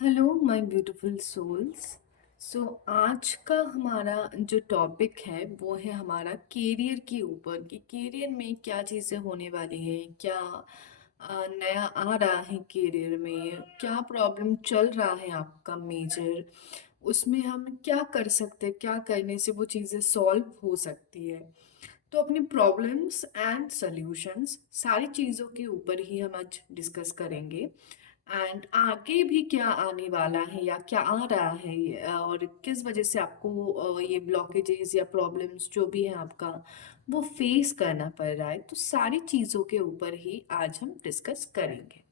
Hello my beautiful souls. So आज का हमारा जो टॉपिक है वो है हमारा कैरियर के ऊपर कि कैरियर में क्या चीज़ें होने वाली है, क्या नया आ रहा है कैरियर में, क्या प्रॉब्लम चल रहा है आपका मेजर, उसमें हम क्या कर सकते हैं, क्या करने से वो चीज़ें सॉल्व हो सकती है। तो अपनी प्रॉब्लम्स एंड सॉल्यूशंस सारी चीज़ों के ऊपर ही हम आज डिस्कस करेंगे। एंड आगे भी क्या आने वाला है या क्या आ रहा है, और किस वजह से आपको ये ब्लॉकेजेस या प्रॉब्लम्स जो भी है आपका वो फेस करना पड़ रहा है, तो सारी चीज़ों के ऊपर ही आज हम डिस्कस करेंगे।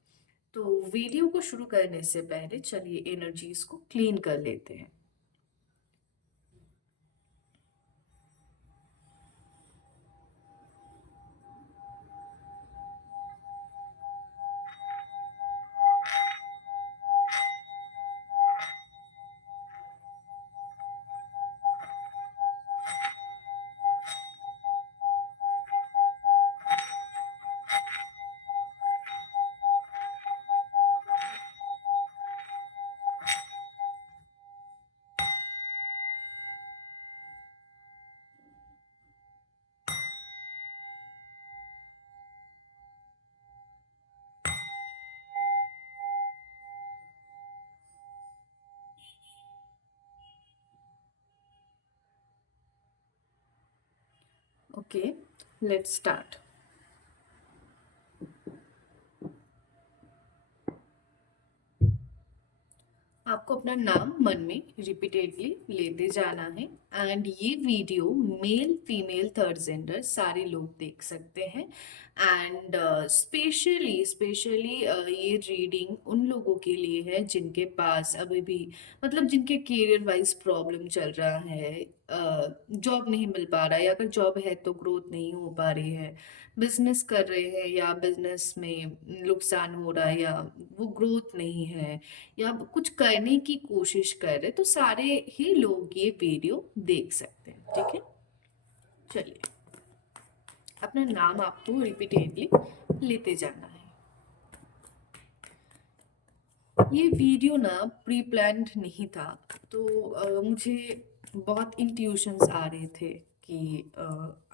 तो वीडियो को शुरू करने से पहले चलिए एनर्जीज को क्लीन कर लेते हैं। Okay, let's start. आपको अपना नाम मन में रिपीटेडली लेते जाना है। एंड ये video male female third gender सारे लोग देख सकते हैं। एंड स्पेशली ये रीडिंग उन लोगों के लिए है जिनके पास अभी भी मतलब जिनके करियर वाइज प्रॉब्लम चल रहा है, जॉब नहीं मिल पा रहा है, या अगर जॉब है तो ग्रोथ नहीं हो पा रही है, बिजनेस कर रहे हैं या बिजनेस में नुकसान हो रहा है, या वो ग्रोथ नहीं है, या आप कुछ करने की कोशिश कर रहे हैं, तो सारे ही लोग ये वीडियो देख सकते हैं। ठीक है, चलिए अपना नाम आपको रिपीटेडली लेते जाना है। ये वीडियो ना प्री प्लान्ड नहीं था, तो मुझे बहुत इंट्यूशंस आ रहे थे कि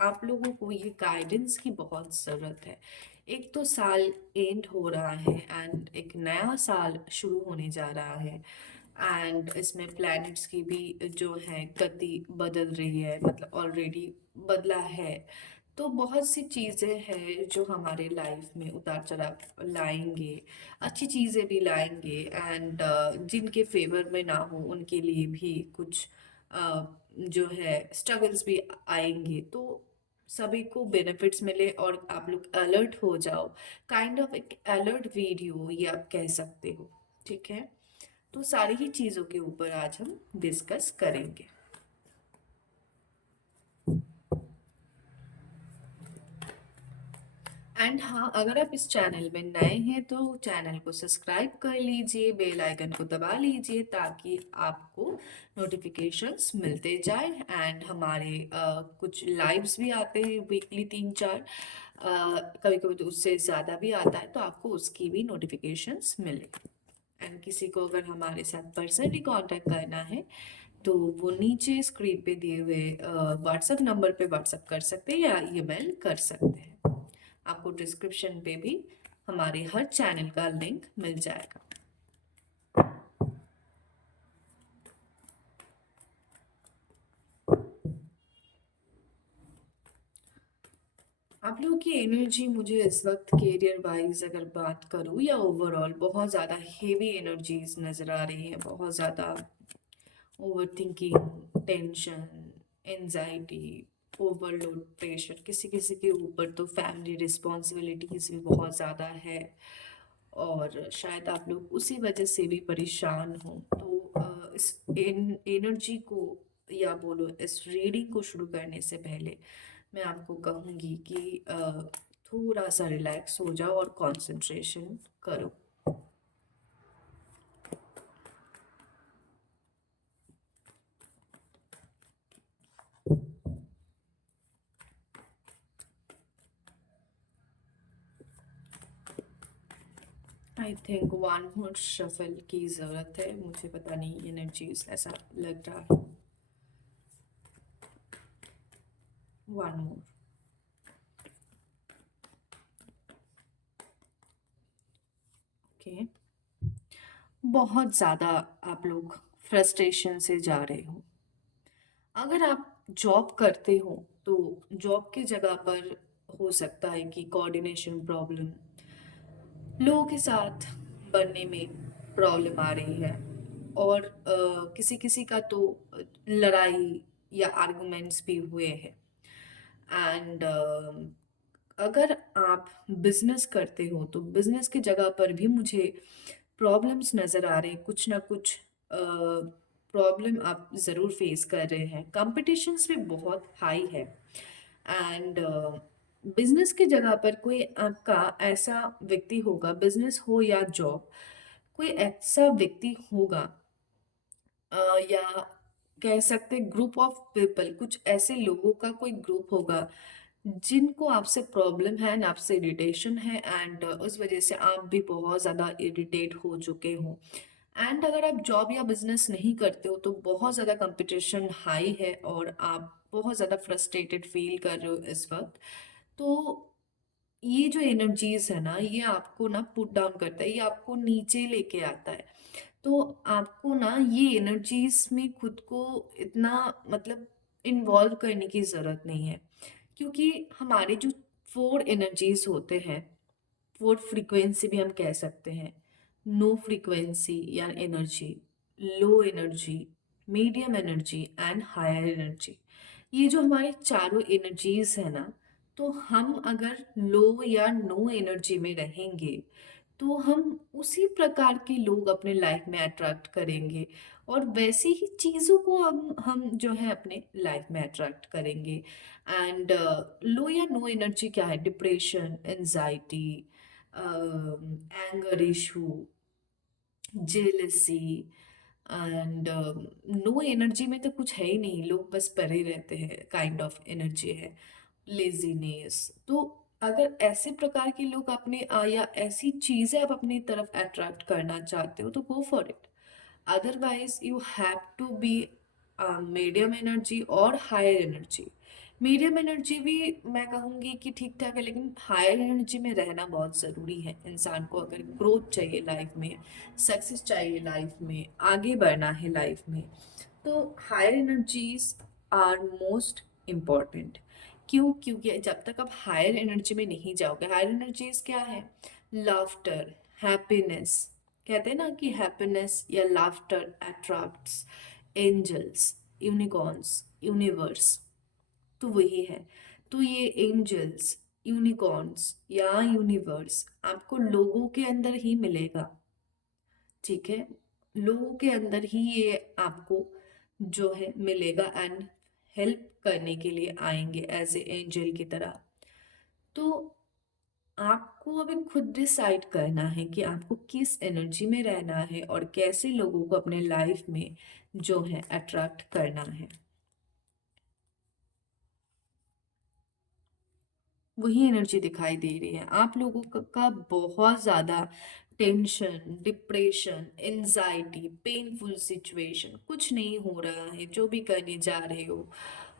आप लोगों को ये गाइडेंस की बहुत ज़रूरत है। एक तो साल एंड हो रहा है एंड एक नया साल शुरू होने जा रहा है। एंड इसमें प्लैनेट्स की भी जो है गति बदल रही है, मतलब ऑलरेडी बदला है। तो बहुत सी चीज़ें हैं जो हमारे लाइफ में उतार चढ़ाव लाएंगे, अच्छी चीज़ें भी लाएंगे, एंड जिनके फेवर में ना हो उनके लिए भी कुछ जो है स्ट्रगल्स भी आएंगे। तो सभी को बेनिफिट्स मिले और आप लोग अलर्ट हो जाओ। काइंड ऑफ एक अलर्ट वीडियो ये आप कह सकते हो। ठीक है, तो सारी ही चीज़ों के ऊपर आज हम डिस्कस करेंगे। एंड हाँ, अगर आप इस चैनल में नए हैं तो चैनल को सब्सक्राइब कर लीजिए, बेल आइकन को दबा लीजिए ताकि आपको नोटिफिकेशंस मिलते जाए। एंड हमारे कुछ लाइव्स भी आते हैं वीकली, 3-4, कभी कभी तो उससे ज़्यादा भी आता है, तो आपको उसकी भी नोटिफिकेशंस मिले। एंड किसी को अगर हमारे साथ पर्सनली कांटेक्ट करना है तो वो नीचे स्क्रीन पे दिए हुए व्हाट्सएप नंबर पे व्हाट्सएप कर सकते हैं या ईमेल कर सकते हैं। आपको डिस्क्रिप्शन पे भी हमारे हर चैनल का लिंक मिल जाएगा। आप लोगों की एनर्जी मुझे इस वक्त करियर वाइज अगर बात करूँ या ओवरऑल बहुत ज़्यादा हेवी एनर्जीज नज़र आ रही है। बहुत ज़्यादा over thinking, tension, anxiety, overload, pressure, किसी किसी के ऊपर तो फैमिली रिस्पॉन्सिबिलिटीज भी बहुत ज़्यादा है, और शायद आप लोग उसी वजह से भी परेशान हो। तो इस एनर्जी को या बोलो इस रीडिंग को शुरू करने से पहले मैं आपको कहूँगी कि थोड़ा सा रिलैक्स हो जाओ और कंसंट्रेशन करो। I think one more shuffle की ज़रूरत है, मुझे पता नहीं एनर्जीज ऐसा लग रहा है। One more. ओके। बहुत ज़्यादा आप लोग फ्रस्ट्रेशन से जा रहे हो। अगर आप जॉब करते हो तो जॉब की जगह पर हो सकता है कि कोऑर्डिनेशन प्रॉब्लम, लोगों के साथ बनने में प्रॉब्लम आ रही है, और किसी किसी का तो लड़ाई या आर्गुमेंट्स भी हुए हैं। एंड अगर आप बिजनेस करते हो तो बिजनेस की जगह पर भी मुझे प्रॉब्लम्स नज़र आ रहे हैं, कुछ ना कुछ प्रॉब्लम आप ज़रूर फेस कर रहे हैं। कंपटीशंस भी बहुत हाई है। एंड बिजनेस की जगह पर कोई आपका ऐसा व्यक्ति होगा, बिजनेस हो या जॉब, कोई ऐसा व्यक्ति होगा, या कह सकते ग्रुप ऑफ पीपल, कुछ ऐसे लोगों का कोई ग्रुप होगा जिनको आपसे प्रॉब्लम है एंड आपसे इरिटेशन है, एंड उस वजह से आप भी बहुत ज़्यादा इरिटेट हो चुके हो। एंड अगर आप जॉब या बिजनेस नहीं करते हो तो बहुत ज़्यादा कंपटीशन हाई है और आप बहुत ज़्यादा फ्रस्ट्रेटेड फील कर रहे हो इस वक्त। तो ये जो एनर्जीज है ना, ये आपको ना पुट डाउन करता है, ये आपको नीचे लेके आता है। तो आपको ना ये एनर्जीज में खुद को इतना मतलब इन्वॉल्व करने की ज़रूरत नहीं है, क्योंकि हमारे जो फोर एनर्जीज होते हैं, फोर फ्रीक्वेंसी भी हम कह सकते हैं। नो फ्रीक्वेंसी या energy, low energy, medium energy and higher energy. ये जो हमारे चारों एनर्जीज है ना, तो हम अगर लो या नो एनर्जी में रहेंगे तो हम उसी प्रकार के लोग अपने लाइफ में अट्रैक्ट करेंगे, और वैसी ही चीज़ों को हम जो है अपने लाइफ में अट्रैक्ट करेंगे। एंड लो या नो एनर्जी क्या है? Depression, anxiety, anger issue, jealousy, and no energy में तो कुछ है ही नहीं, लोग बस पड़े रहते हैं, काइंड ऑफ एनर्जी है। लेजीनेस। तो अगर ऐसे प्रकार के लोग अपने या ऐसी चीजें आप अपनी तरफ अट्रैक्ट करना चाहते हो तो go for it. Otherwise you have to be medium energy और हायर एनर्जी। मीडियम एनर्जी भी मैं कहूँगी कि ठीक ठाक है, लेकिन हायर एनर्जी में रहना बहुत ज़रूरी है इंसान को, अगर ग्रोथ चाहिए लाइफ में, सक्सेस चाहिए लाइफ में, आगे बढ़ना है लाइफ में। तो higher energies are most important. क्यों? क्योंकि जब तक आप हायर एनर्जी में नहीं जाओगे, हायर एनर्जीज क्या है? Laughter, happiness. कहते हैं ना कि हैप्पीनेस या laughter attracts angels, unicorns, universe. तो वही है। तो ये एंजल्स, यूनिकॉर्न्स या यूनिवर्स आपको लोगों के अंदर ही मिलेगा। ठीक है, लोगों के अंदर ही ये आपको जो है मिलेगा, एंड हेल्प करने के लिए आएंगे एज ए एंजल की तरह। तो आपको अभी खुद डिसाइड करना है कि आपको किस एनर्जी में रहना है और कैसे लोगों को अपने लाइफ में जो है अट्रैक्ट करना है। वही एनर्जी दिखाई दे रही है। आप लोगों का बहुत ज़्यादा tension, depression, anxiety, painful situation, कुछ नहीं हो रहा है, जो भी करने जा रहे हो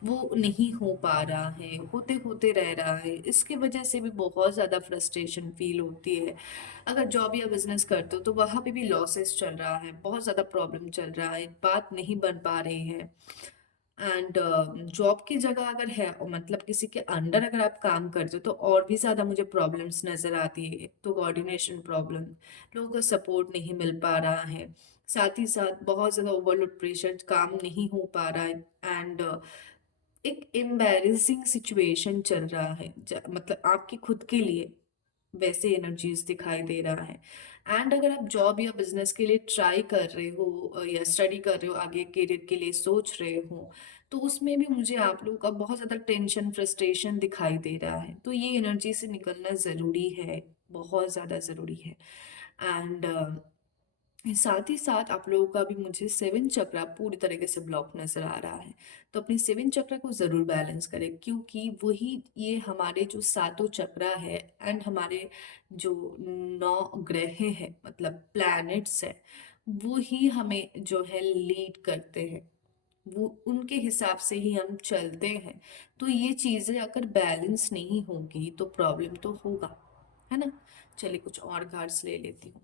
वो नहीं हो पा रहा है, होते होते रह रहा है। इसके वजह से भी बहुत ज़्यादा फ्रस्ट्रेशन फील होती है। अगर जॉब या बिजनेस करते हो तो वहाँ पे भी लॉसेस चल रहा है, बहुत ज़्यादा प्रॉब्लम चल रहा है, बात नहीं बन पा रही है। एंड जॉब की जगह अगर है, और मतलब किसी के अंडर अगर आप काम करते हो तो और भी ज़्यादा मुझे प्रॉब्लम्स नज़र आती है। एक तो कोऑर्डिनेशन प्रॉब्लम, लोगों का सपोर्ट नहीं मिल पा रहा है, साथ ही साथ बहुत ज़्यादा ओवरलोड प्रेशर, काम नहीं हो पा रहा है। एंड एक एम्बैरेसिंग सिचुएशन चल रहा है, मतलब आपकी खुद के लिए वैसे एनर्जीज दिखाई दे रहा है। एंड अगर आप जॉब या बिजनेस के लिए ट्राई कर रहे हो या स्टडी कर रहे हो, आगे करियर के लिए सोच रहे हो, तो उसमें भी मुझे आप लोगों का बहुत ज़्यादा टेंशन, फ्रस्ट्रेशन दिखाई दे रहा है। तो ये एनर्जी से निकलना ज़रूरी है, बहुत ज़्यादा ज़रूरी है। एंड साथ ही साथ आप लोगों का भी मुझे 7 चक्रा पूरी तरीके से ब्लॉक नज़र आ रहा है। तो अपने 7 चक्रा को ज़रूर बैलेंस करें, क्योंकि वही ये हमारे जो सातों चक्रा है एंड हमारे जो 9 ग्रह हैं, मतलब प्लैनेट्स हैं, वो ही हमें जो है लीड करते हैं। वो उनके हिसाब से ही हम चलते हैं। तो ये चीज़ें अगर बैलेंस नहीं होगी तो प्रॉब्लम तो होगा, है ना? चलिए कुछ और कार्ड्स ले लेती हूँ।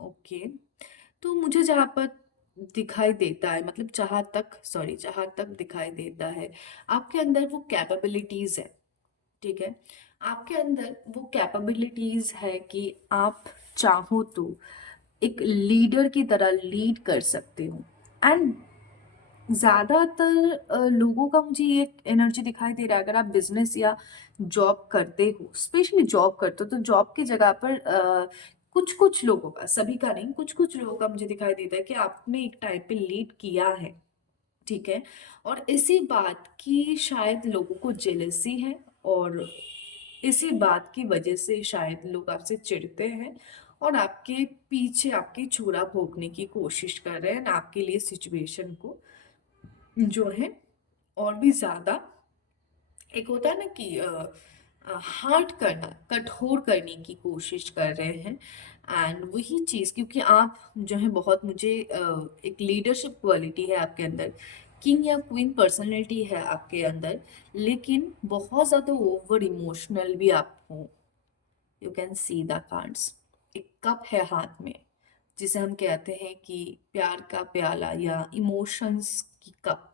ओके। तो मुझे जहाँ पर दिखाई देता है, मतलब जहाँ तक दिखाई देता है, आपके अंदर वो कैपेबिलिटीज़ है, ठीक है? आपके अंदर वो कैपेबिलिटीज़ है कि आप चाहो तो एक लीडर की तरह लीड कर सकते हो। एंड ज़्यादातर लोगों का मुझे ये एनर्जी दिखाई दे रहा है, अगर आप बिजनेस या जॉब करते हो, स्पेशली जॉब करते हो, तो जॉब की जगह पर कुछ कुछ लोगों का, सभी का नहीं, कुछ कुछ लोगों का मुझे दिखाई देता है कि आपने एक टाइम पे लीड किया है, ठीक है? और इसी बात की शायद लोगों को जेलसी है, और इसी बात की वजह से शायद लोग आपसे चिढ़ते हैं और आपके पीछे आपकी छुरा भोंकने की कोशिश कर रहे हैं, आपके लिए सिचुएशन को जो है और भी ज़्यादा, एक होता है ना कि हार्ड करना, कठोर करने की कोशिश कर रहे हैं। एंड वही चीज़, क्योंकि आप जो है बहुत मुझे एक लीडरशिप क्वालिटी है आपके अंदर, किंग या क्वीन पर्सनैलिटी है आपके अंदर, लेकिन बहुत ज़्यादा ओवर इमोशनल भी आप हो। You can see the cards. एक कप है हाथ में, जिसे हम कहते हैं कि प्यार का प्याला या इमोशंस की कप।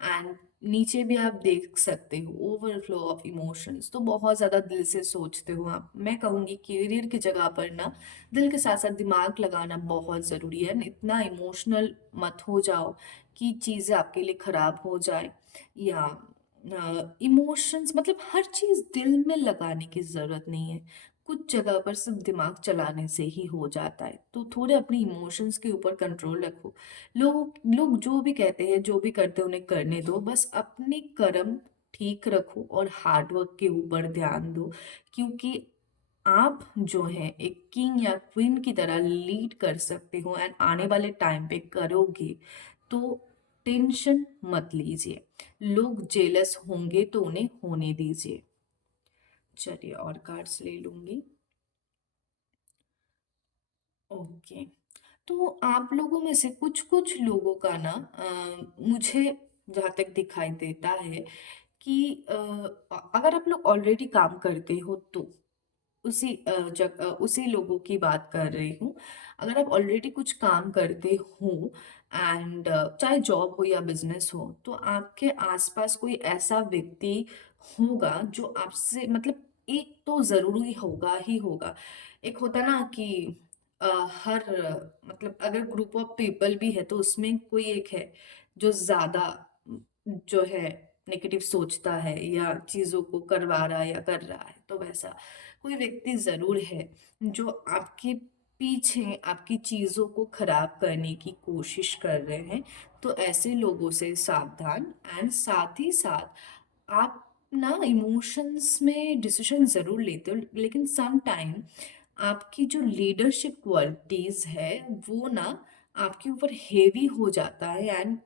एंड नीचे भी आप देख सकते हो ओवरफ्लो ऑफ इमोशंस, तो बहुत ज़्यादा दिल से सोचते हो आप। मैं कहूँगी करियर की जगह पर ना दिल के साथ साथ दिमाग लगाना बहुत ज़रूरी है। इतना इमोशनल मत हो जाओ कि चीज़ें आपके लिए ख़राब हो जाए, या इमोशंस, मतलब हर चीज़ दिल में लगाने की ज़रूरत नहीं है। कुछ जगह पर सिर्फ दिमाग चलाने से ही हो जाता है, तो थोड़े अपने इमोशंस के ऊपर कंट्रोल रखो। लोग लोग जो भी कहते हैं, जो भी करते हैं, उन्हें करने दो, बस अपने कर्म ठीक रखो और हार्ड वर्क के ऊपर ध्यान दो, क्योंकि आप जो है एक किंग या क्वीन की तरह लीड कर सकते हो एंड आने वाले टाइम पे करोगे। तो टेंशन मत लीजिए, लोग जेलस होंगे तो उन्हें होने दीजिए। चलिए और कार्ड्स ले लूंगी। ओके। तो आप लोगों में से कुछ कुछ लोगों का ना मुझे जहाँ तक दिखाई देता है कि अगर आप लोग ऑलरेडी काम करते हो तो उसी लोगों की बात कर रही हूँ। अगर आप ऑलरेडी कुछ काम करते हो एंड चाहे जॉब हो या बिजनेस हो, तो आपके आसपास कोई ऐसा व्यक्ति होगा जो आपसे, मतलब एक तो जरूरी होगा ही होगा। एक होता ना कि हर मतलब अगर ग्रुप ऑफ पीपल भी है तो उसमें कोई एक है जो ज्यादा जो है नेगेटिव सोचता है या चीजों को करवा रहा है या कर रहा है, तो वैसा कोई व्यक्ति जरूर है जो आपके पीछे आपकी चीजों को खराब करने की कोशिश कर रहे हैं। तो ऐसे लोगों से सावधान। एंड साथ ही साथ आप ना इमोशंस में डिसीजन जरूर लेते हो, लेकिन सम टाइम आपकी जो लीडरशिप क्वालिटीज है वो ना आपके ऊपर हेवी हो जाता है। एंड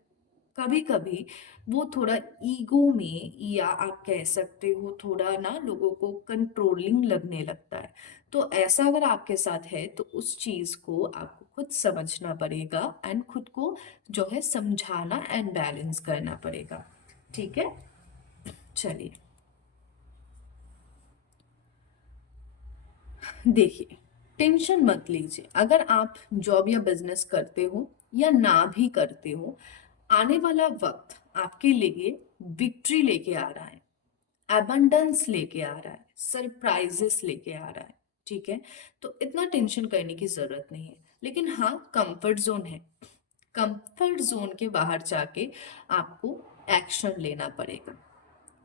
कभी कभी वो थोड़ा ईगो में, या आप कह सकते हो थोड़ा ना लोगों को कंट्रोलिंग लगने लगता है। तो ऐसा अगर आपके साथ है तो उस चीज को आपको खुद समझना पड़ेगा एंड खुद को जो है समझाना एंड बैलेंस करना पड़ेगा, ठीक है? चलिए देखिए, टेंशन मत लीजिए। अगर आप जॉब या बिजनेस करते हो या ना भी करते हो, आने वाला वक्त आपके लिए विक्ट्री लेके आ रहा है, एबंडेंस लेके आ रहा है, सरप्राइजेस लेके आ रहा है, ठीक है? तो इतना टेंशन करने की जरूरत नहीं है, लेकिन हाँ कंफर्ट जोन है। कंफर्ट जोन के बाहर जाके आपको एक्शन लेना पड़ेगा,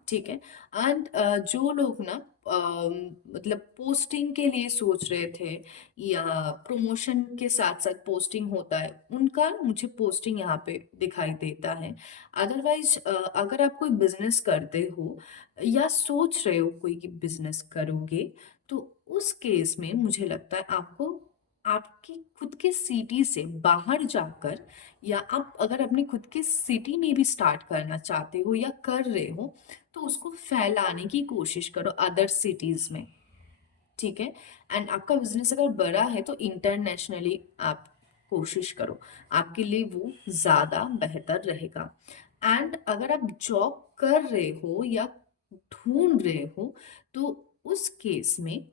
ठीक है? एंड जो लोग ना मतलब पोस्टिंग के लिए सोच रहे थे या प्रमोशन के साथ साथ पोस्टिंग होता है, उनका मुझे पोस्टिंग यहाँ पे दिखाई देता है। अदरवाइज अगर आप कोई बिजनेस करते हो या सोच रहे हो कोई कि बिजनेस करोगे, तो उस केस में मुझे लगता है आपको आपकी खुद के सिटी से बाहर जाकर, या आप अगर अपनी खुद के सिटी में भी स्टार्ट करना चाहते हो या कर रहे हो, तो उसको फैलाने की कोशिश करो अदर सिटीज़ में। ठीक है। एंड आपका बिजनेस अगर बड़ा है तो इंटरनेशनली आप कोशिश करो, आपके लिए वो ज़्यादा बेहतर रहेगा। एंड अगर आप जॉब कर रहे हो या ढूंढ रहे हो, तो उस केस में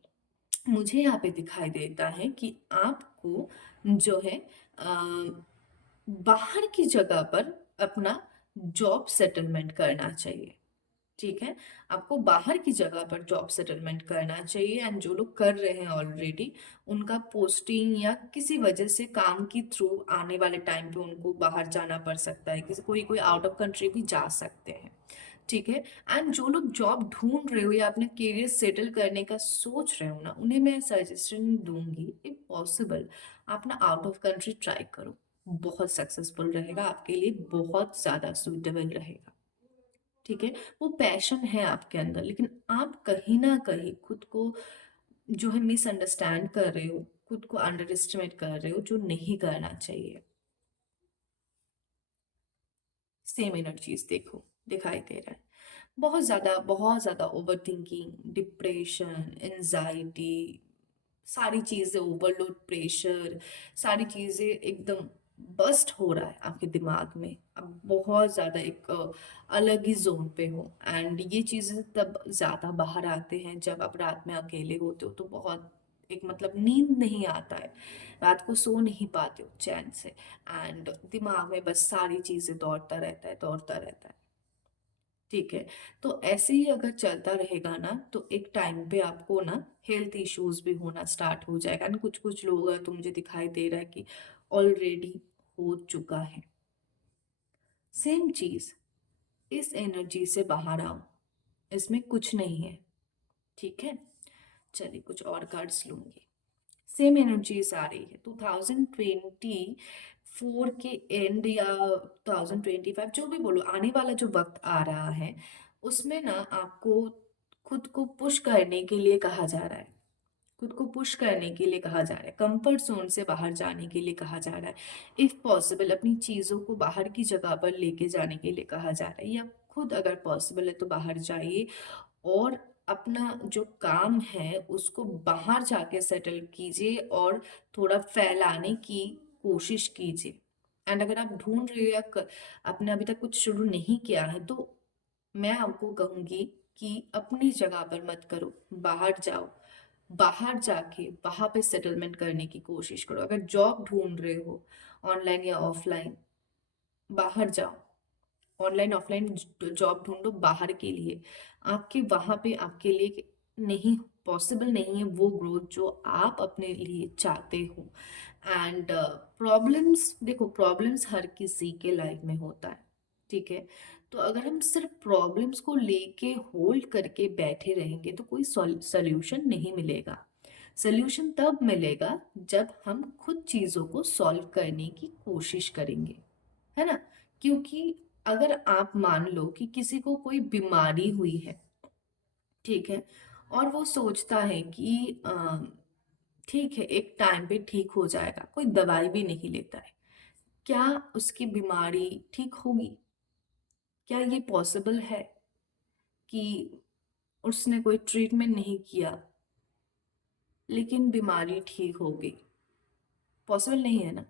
मुझे यहाँ पे दिखाई देता है कि आपको जो है बाहर की जगह पर अपना जॉब सेटलमेंट करना चाहिए। ठीक है। आपको बाहर की जगह पर जॉब सेटलमेंट करना चाहिए। एंड जो लोग कर रहे हैं ऑलरेडी, उनका पोस्टिंग या किसी वजह से काम की थ्रू आने वाले टाइम पे उनको बाहर जाना पड़ सकता है, किसी कोई कोई आउट ऑफ कंट्री भी जा सकते हैं। ठीक है। एंड जो लोग जॉब ढूंढ रहे हो या अपने करियर सेटल करने का सोच रहे हो ना, उन्हें मैं सजेशन दूंगी, इफ पॉसिबल आप ना आउट ऑफ कंट्री ट्राई करो। बहुत सक्सेसफुल रहेगा, आपके लिए बहुत ज़्यादा सूटेबल रहेगा। ठीक है। वो पैशन है आपके अंदर, लेकिन आप कहीं ना कहीं खुद को जो है मिसअंडरस्टैंड कर रहे हो, खुद को अंडर एस्टिमेट कर रहे हो, जो नहीं करना चाहिए। सेम एनर्जीज देखो दिखाई दे रहा है। बहुत ज़्यादा ओवर थिंकिंग, डिप्रेशन, एंजाइटी, सारी चीज़ें, ओवरलोड, प्रेशर, सारी चीज़ें एकदम बस्ट हो रहा है आपके दिमाग में। अब बहुत ज़्यादा एक अलग ही जोन पे हो। एंड ये चीज़ें तब ज़्यादा बाहर आते हैं जब आप रात में अकेले होते हो, तो बहुत एक मतलब नींद नहीं आता है, रात को सो नहीं पाते हो चैन से। एंड दिमाग में बस सारी चीज़ें दौड़ता रहता है। ठीक है। तो ऐसे ही अगर चलता रहेगा ना, तो एक टाइम पे आपको ना हेल्थ इश्यूज भी होना स्टार्ट हो जाएगा ना। कुछ कुछ लोग हैं, तो मुझे दिखाई दे रहा है कि ऑलरेडी हो चुका है। सेम चीज, इस एनर्जी से बाहर आओ, इसमें कुछ नहीं है। ठीक है। चलिए कुछ और कार्ड्स लूंगी। सेम एनर्जीज आ रही है 2024 के एंड या 2025, जो भी बोलो, आने वाला जो वक्त आ रहा है, उसमें ना आपको खुद को पुश करने के लिए कहा जा रहा है। खुद को पुश करने के लिए कहा जा रहा है, कंफर्ट जोन से बाहर जाने के लिए कहा जा रहा है। इफ पॉसिबल अपनी चीज़ों को बाहर की जगह पर लेके जाने के लिए कहा जा रहा है, या खुद अगर पॉसिबल है तो बाहर जाइए और अपना जो काम है उसको बाहर जाके सेटल कीजिए और थोड़ा फैलाने की कोशिश कीजिए। एंड अगर आप ढूंढ रहे हो या आपने अभी तक कुछ शुरू नहीं किया है, तो मैं आपको कहूंगी कि अपनी जगह पर मत करो, बाहर जाओ। बाहर जाके वहां पे सेटलमेंट करने की कोशिश करो। अगर जॉब ढूंढ रहे हो, ऑनलाइन या ऑफलाइन, बाहर जाओ। ऑनलाइन ऑफलाइन जॉब ढूंढो बाहर के लिए। आपके वहां पे आपके लिए नहीं, पॉसिबल नहीं है वो ग्रोथ जो आप अपने लिए चाहते हो। एंड प्रॉब्लम्स देखो, प्रॉब्लम्स हर किसी के लाइफ में होता है। ठीक है। तो अगर हम सिर्फ प्रॉब्लम्स को लेके होल्ड करके बैठे रहेंगे, तो कोई सॉल्यूशन नहीं मिलेगा। सॉल्यूशन तब मिलेगा जब हम खुद चीज़ों को सॉल्व करने की कोशिश करेंगे, है ना। क्योंकि अगर आप मान लो कि किसी को कोई बीमारी हुई है, ठीक है, और वो सोचता है कि ठीक है एक टाइम पे ठीक हो जाएगा, कोई दवाई भी नहीं लेता है, क्या उसकी बीमारी ठीक होगी? क्या ये पॉसिबल है कि उसने कोई ट्रीटमेंट नहीं किया लेकिन बीमारी ठीक हो गई? पॉसिबल नहीं है ना।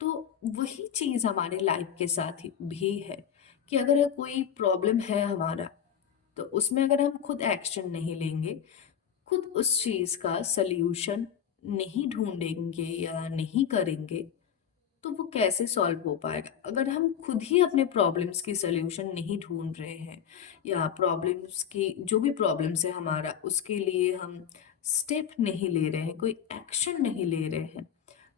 तो वही चीज़ हमारे लाइफ के साथ ही भी है कि अगर कोई प्रॉब्लम है हमारा, तो उसमें अगर हम खुद एक्शन नहीं लेंगे, खुद उस चीज़ का सल्यूशन नहीं ढूंढेंगे या नहीं करेंगे, तो वो कैसे सॉल्व हो पाएगा? अगर हम खुद ही अपने प्रॉब्लम्स की सल्यूशन नहीं ढूंढ रहे हैं, या प्रॉब्लम्स की जो भी प्रॉब्लम्स है हमारा, उसके लिए हम स्टेप नहीं ले रहे हैं, कोई एक्शन नहीं ले रहे हैं,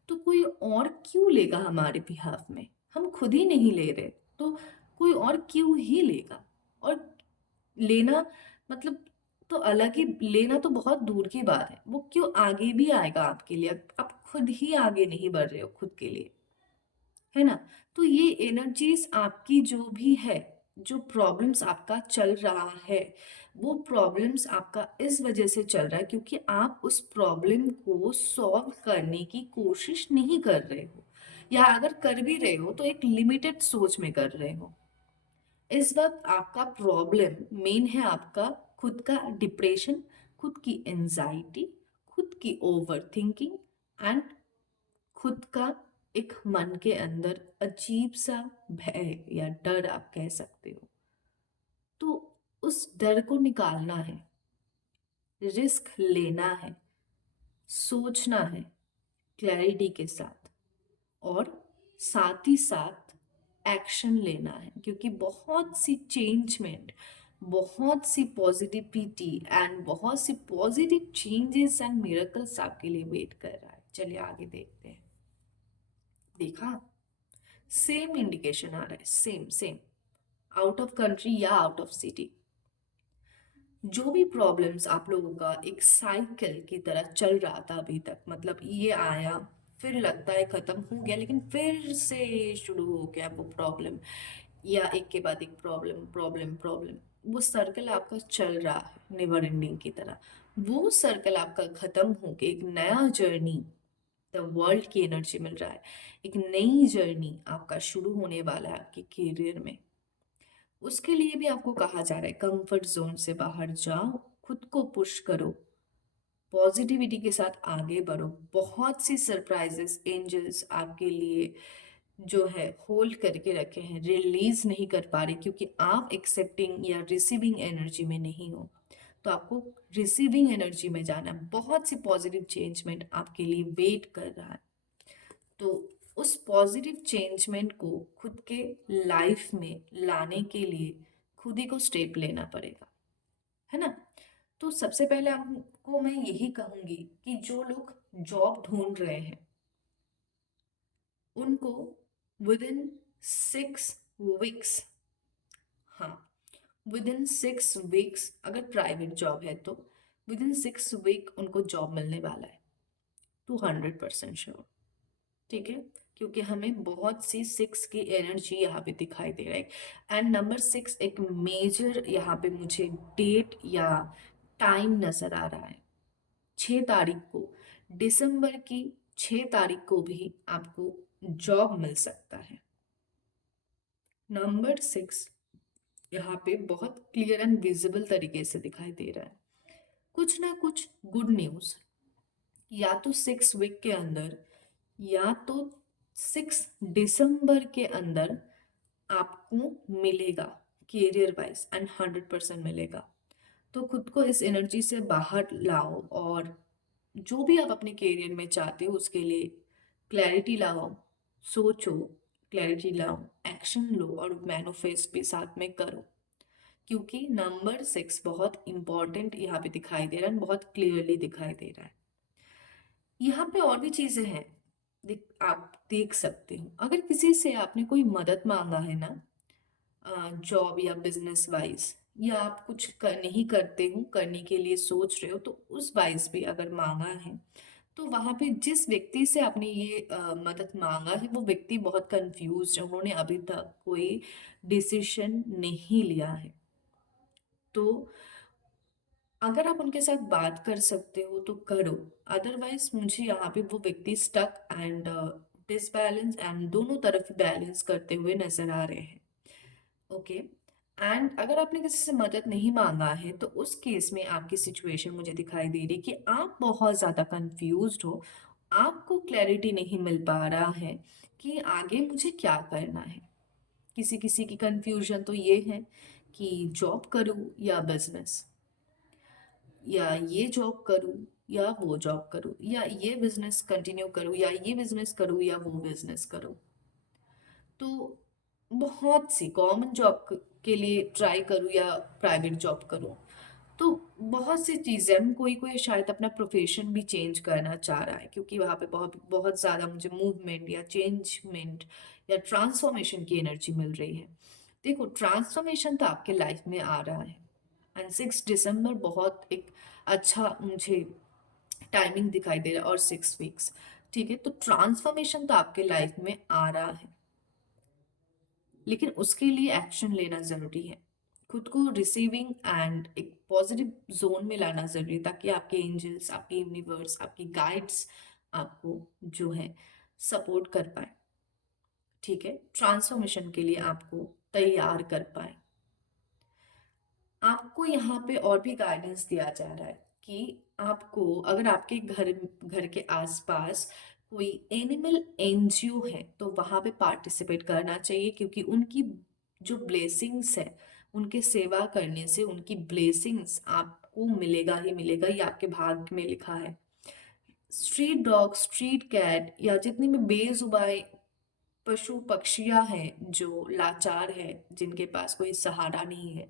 तो कोई और क्यों लेगा हमारे बिहाफ में? हम खुद ही नहीं ले रहे, तो कोई और क्यों ही लेगा? और लेना मतलब तो अलग ही, लेना तो बहुत दूर की बात है, वो क्यों आगे भी आएगा आपके लिए? आप खुद ही आगे नहीं बढ़ रहे हो खुद के लिए, है ना। तो ये एनर्जीज आपकी जो भी है, जो प्रॉब्लम्स आपका चल रहा है, वो प्रॉब्लम्स आपका इस वजह से चल रहा है क्योंकि आप उस प्रॉब्लम को सॉल्व करने की कोशिश नहीं कर रहे हो, या अगर कर भी रहे हो तो एक लिमिटेड सोच में कर रहे हो। इस वक्त आपका प्रॉब्लम मेन है आपका खुद का डिप्रेशन, खुद की एंजाइटी, खुद की ओवर थिंकिंग एंड खुद का एक मन के अंदर अजीब सा भय या डर आप कह सकते हो। तो उस डर को निकालना है, रिस्क लेना है, सोचना है क्लैरिटी के साथ, और साथ ही साथ एक्शन लेना है, क्योंकि बहुत सी चेंजमेंट, बहुत सी पॉजिटिविटी एंड बहुत सी पॉजिटिव चेंजेस एंड मिरेकल्स आपके लिए वेट कर रहा है। चलिए आगे देखते हैं। देखा, सेम इंडिकेशन आ रहा है, same same, out of country या आउट ऑफ सिटी। जो भी प्रॉब्लम्स आप लोगों का एक साइकिल की तरह चल रहा था अभी तक, मतलब ये आया फिर लगता है खत्म हो गया, लेकिन फिर से शुरू हो गया वो प्रॉब्लम, या एक के बाद एक प्रॉब्लम प्रॉब्लम प्रॉब्लम, वो सर्कल आपका चल रहा है नेवर एंडिंग की तरह। वो सर्कल आपका खत्म होके एक नया जर्नी, द वर्ल्ड की एनर्जी मिल रहा है, एक नई जर्नी आपका शुरू होने वाला है आपके करियर में। उसके लिए भी आपको कहा जा रहा है कंफर्ट जोन से बाहर जाओ, खुद को पुश करो, पॉजिटिविटी के साथ आगे बढ़ो। बहुत सी सरप्राइजेस एंजल्स आपके लिए जो है होल्ड करके रखे हैं, रिलीज नहीं कर पा रहे क्योंकि आप एक्सेप्टिंग या रिसीविंग एनर्जी में नहीं हो। तो आपको रिसीविंग एनर्जी में जाना है। बहुत सी पॉजिटिव चेंजमेंट आपके लिए वेट कर रहा है। तो उस पॉजिटिव चेंजमेंट को खुद के लाइफ में लाने के लिए खुद ही को स्टेप लेना पड़ेगा, है ना। तो सबसे पहले आपको मैं यही कहूंगी कि जो लोग जॉब ढूंढ रहे हैं उनको विद इन 6 वीक्स, हाँ, विद इन 6 वीक्स, अगर प्राइवेट जॉब है तो विद इन 6 वीक उनको जॉब मिलने वाला है, 200% श्योर। ठीक है, क्योंकि हमें बहुत सी 6 की एनर्जी यहाँ पे दिखाई दे रहा है, एंड नंबर 6 एक मेजर यहाँ पे मुझे डेट या टाइम नजर आ रहा है। 6 तारीख को, दिसंबर की 6 तारीख को भी आपको जॉब मिल सकता है। नंबर 6 यहाँ पे बहुत क्लियर एंड विजिबल तरीके से दिखाई दे रहा है। कुछ ना कुछ गुड न्यूज या तो 6 वीक के अंदर या तो 6 दिसंबर के अंदर आपको मिलेगा, कैरियर वाइज, एंड 100% मिलेगा। तो खुद को इस एनर्जी से बाहर लाओ, और जो भी आप अपने कैरियर में चाहते हो उसके लिए क्लैरिटी लाओ, सोचो, क्लैरिटी लाओ, एक्शन लो, और मैनिफेस्ट भी साथ में करो। क्योंकि नंबर 6 बहुत इंपॉर्टेंट यहाँ पे दिखाई दे रहा है, बहुत क्लियरली दिखाई दे रहा है। यहाँ पे और भी चीजें हैं, आप देख सकते हो। अगर किसी से आपने कोई मदद मांगा है ना, जॉब या बिजनेस वाइज, या आप कुछ नहीं करते हो, करने के लिए सोच रहे हो, तो उस वाइज भी अगर मांगा है, तो वहां पे जिस व्यक्ति से आपने ये मदद मांगा है वो व्यक्ति बहुत कंफ्यूज है, उन्होंने अभी तक कोई डिसीजन नहीं लिया है। तो अगर आप उनके साथ बात कर सकते हो तो करो, अदरवाइज मुझे यहाँ पे वो व्यक्ति स्टक एंड डिसबैलेंस एंड दोनों तरफ बैलेंस करते हुए नजर आ रहे हैं। ओके, एंड अगर आपने किसी से मदद नहीं मांगा है तो उस केस में आपकी सिचुएशन मुझे दिखाई दे रही कि आप बहुत ज़्यादा कंफ्यूज्ड हो, आपको क्लैरिटी नहीं मिल पा रहा है कि आगे मुझे क्या करना है। किसी किसी की कंफ्यूजन तो ये है कि जॉब करूँ या बिजनेस, या ये जॉब करूँ या वो जॉब करूँ, या ये बिजनेस कंटिन्यू करूँ या ये बिजनेस करूँ या वो बिजनेस करूँ। तो बहुत सी गवर्नमेंट जॉब के लिए ट्राई करूँ या प्राइवेट जॉब करूँ। तो बहुत सी चीज़ें, हम कोई कोई शायद अपना प्रोफेशन भी चेंज करना चाह रहा है क्योंकि वहाँ पे बहुत बहुत ज़्यादा मुझे मूवमेंट या चेंजमेंट या ट्रांसफॉर्मेशन की एनर्जी मिल रही है। देखो, ट्रांसफॉर्मेशन तो आपके लाइफ में आ रहा है, एंड 6 दिसंबर बहुत एक अच्छा मुझे टाइमिंग दिखाई दे रहा है, और 6 वीक्स। ठीक है, तो ट्रांसफॉर्मेशन तो आपके लाइफ में आ रहा है, लेकिन उसके लिए एक्शन लेना जरूरी है। खुद को रिसीविंग एंड एक पॉजिटिव जोन में लाना जरूरी है, ताकि आपके एंजल्स, आपके यूनिवर्स, आपकी गाइड्स आपको जो है सपोर्ट कर पाए। ठीक है, ट्रांसफॉर्मेशन के लिए आपको तैयार कर पाए। आपको यहाँ पे और भी गाइडेंस दिया जा रहा है कि आपको, अगर आपके घर के आसपास कोई एनिमल एनजीओ है तो वहां पे पार्टिसिपेट करना चाहिए, क्योंकि उनकी जो ब्लेसिंग्स है, उनके सेवा करने से उनकी ब्लेसिंग्स आपको मिलेगा ही मिलेगा, ये आपके भाग्य में लिखा है। स्ट्रीट डॉग, स्ट्रीट कैट या जितनी भी बेजुबान पशु पक्षियां हैं जो लाचार है, जिनके पास कोई सहारा नहीं है,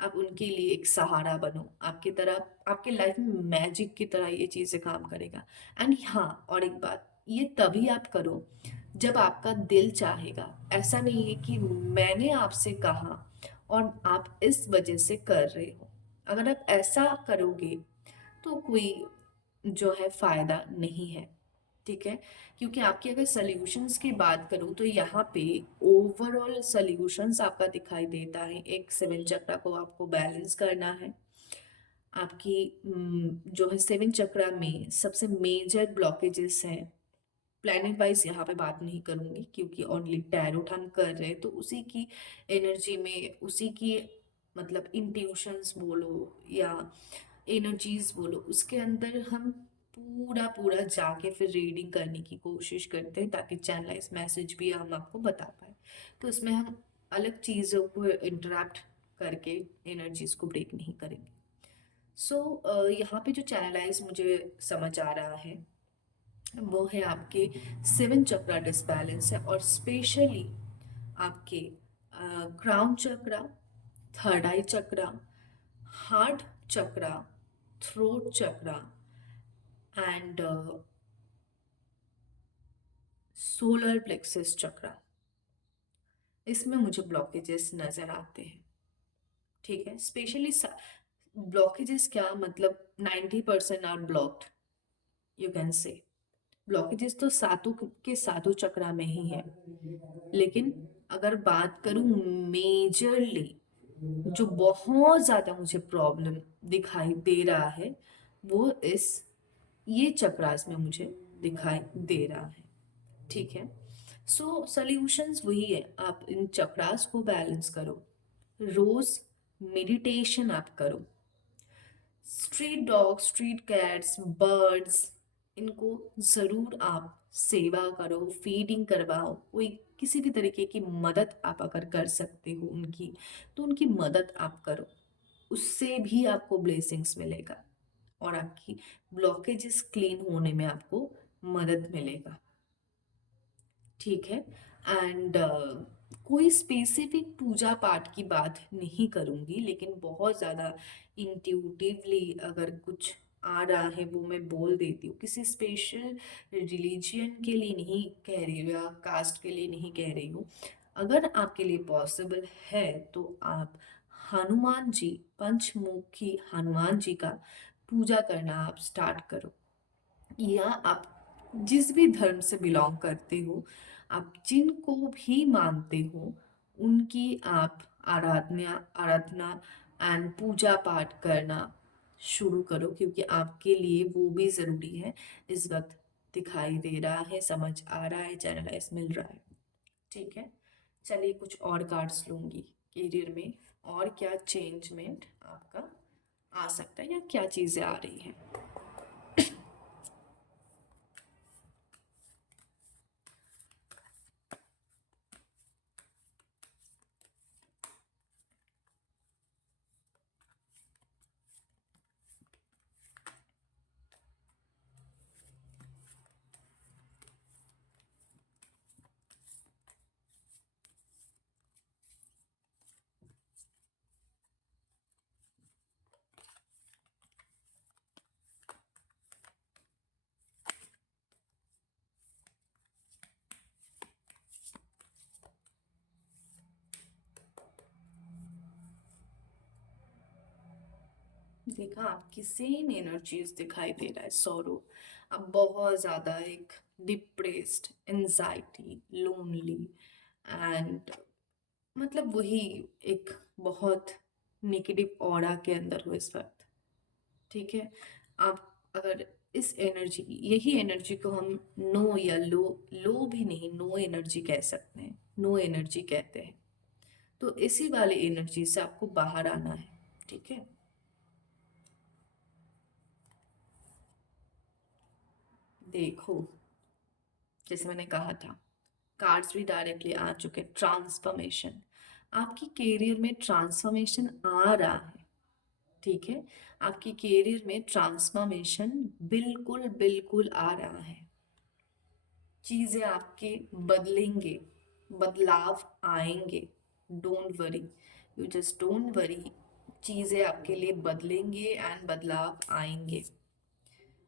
आप उनके लिए एक सहारा बनो। आपकी तरह, आपके लाइफ में मैजिक की तरह ये चीजें काम करेगा। एंड हाँ, और एक बात, ये तभी आप करो जब आपका दिल चाहेगा। ऐसा नहीं है कि मैंने आपसे कहा और आप इस वजह से कर रहे हो। अगर आप ऐसा करोगे तो कोई जो है फायदा नहीं है। ठीक है, क्योंकि आपकी अगर सोल्यूशंस की बात करूँ तो यहाँ पे ओवरऑल सोल्यूशंस आपका दिखाई देता है। एक सेवन चक्रा को आपको बैलेंस करना है। आपकी जो है सेवन चक्रा में सबसे मेजर ब्लॉकेजेस हैं। प्लैनेट वाइज यहाँ पे बात नहीं करूंगी, क्योंकि ओनली टैरोट हम कर रहे हैं, तो उसी की एनर्जी में, उसी की मतलब इंट्यूशंस बोलो या एनर्जीज बोलो, उसके अंदर हम पूरा पूरा जाके फिर रीडिंग करने की कोशिश करते हैं, ताकि चैनलाइज मैसेज भी हम आपको बता पाए। तो इसमें हम अलग चीज़ों को इंटरप्ट करके एनर्जीज को ब्रेक नहीं करेंगे। सो यहाँ पे जो चैनलाइज मुझे समझ आ रहा है वो है आपके सेवन चक्रा डिसबैलेंस है, और स्पेशली आपके crown chakra, third eye chakra, heart chakra, throat chakra and solar plexus chakra, इसमें मुझे ब्लॉकेजेस नजर आते हैं। ठीक है, स्पेशली ब्लॉकेजेस क्या मतलब 90% are blocked, you can say. Blockages तो सातों के सातों चक्रा में ही है, लेकिन अगर बात करूं मेजरली, जो बहुत ज्यादा मुझे प्रॉब्लम दिखाई दे रहा है वो इस ये चक्रास में मुझे दिखाई दे रहा है। ठीक है, सो सॉल्यूशंस वही है, आप इन चक्रास को बैलेंस करो, रोज मेडिटेशन आप करो। Street dog, street cats, birds, इनको जरूर आप सेवा करो, फीडिंग करवाओ। कोई किसी भी तरीके की मदद आप अगर कर सकते हो उनकी, तो उनकी मदद आप करो, उससे भी आपको ब्लेसिंग्स मिलेगा और आपकी ब्लॉकेजेस क्लीन होने में आपको मदद मिलेगा। ठीक है, एंड कोई स्पेसिफिक पूजा पाठ की बात नहीं करूंगी, लेकिन बहुत ज़्यादा इंट्यूटिवली अगर कुछ आ रहा है वो मैं बोल देती हूँ। किसी स्पेशल रिलीजियन के लिए नहीं कह रही हूँ या कास्ट के लिए नहीं कह रही हूँ। अगर आपके लिए पॉसिबल है तो आप हनुमान जी, पंचमुखी हनुमान जी का पूजा करना आप स्टार्ट करो, या आप जिस भी धर्म से बिलोंग करते हो, आप जिनको भी मानते हो, उनकी आप आराधना आराधना एंड पूजा पाठ करना शुरू करो, क्योंकि आपके लिए वो भी ज़रूरी है। इस वक्त दिखाई दे रहा है, समझ आ रहा है, चैनलाइज मिल रहा है। ठीक है, चलिए कुछ और कार्ड्स लूंगी। करियर में और क्या चेंजमेंट आपका आ सकता है या क्या चीज़ें आ रही हैं। देखा, आपकी सेम एनर्जीज दिखाई दे रहा है। सॉरो, अब बहुत ज्यादा एक डिप्रेस्ड, एंजाइटी, लोनली एंड मतलब वही एक बहुत नेगेटिव ऑरा के अंदर हो इस वक्त। ठीक है, आप अगर इस एनर्जी, यही एनर्जी को हम नो या लो, लो भी नहीं, नो एनर्जी कह सकते हैं, नो एनर्जी कहते हैं। तो इसी वाली एनर्जी से आपको बाहर आना है। ठीक है, देखो जैसे मैंने कहा था, कार्ड्स भी डायरेक्टली आ चुके, ट्रांसफॉर्मेशन। आपकी कैरियर में ट्रांसफॉर्मेशन आ रहा है। ठीक है, आपकी कैरियर में ट्रांसफॉर्मेशन बिल्कुल बिल्कुल आ रहा है। चीजें आपके बदलेंगे, बदलाव आएंगे। Don't worry, you just don't worry. चीजें आपके लिए बदलेंगे एंड बदलाव आएंगे।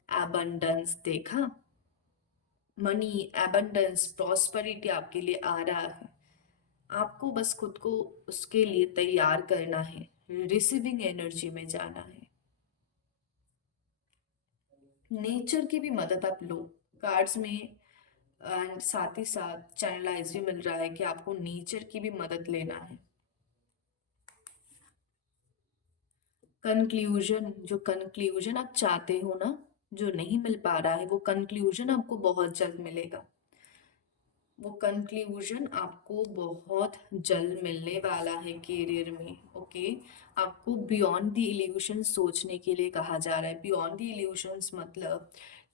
एबंडेंस देखा, मनी, एबंडेंस, प्रॉस्पेरिटी आपके लिए आ रहा है। आपको बस खुद को उसके लिए तैयार करना है, रिसीविंग एनर्जी में जाना है। नेचर की भी मदद आप लो कार्ड्स में, एंड साथ ही साथ चैनलाइज भी मिल रहा है कि आपको नेचर की भी मदद लेना है। कंक्लूजन, जो कंक्लूजन आप चाहते हो ना, जो नहीं मिल पा रहा है, वो कंक्लूजन आपको बहुत जल्द मिलेगा। वो कंक्लूजन आपको बहुत जल्द मिलने वाला है कैरियर में। ओके, आपको बियॉन्ड द इल्यूशन सोचने के लिए कहा जा रहा है। बियॉन्ड द इल्यूशंस मतलब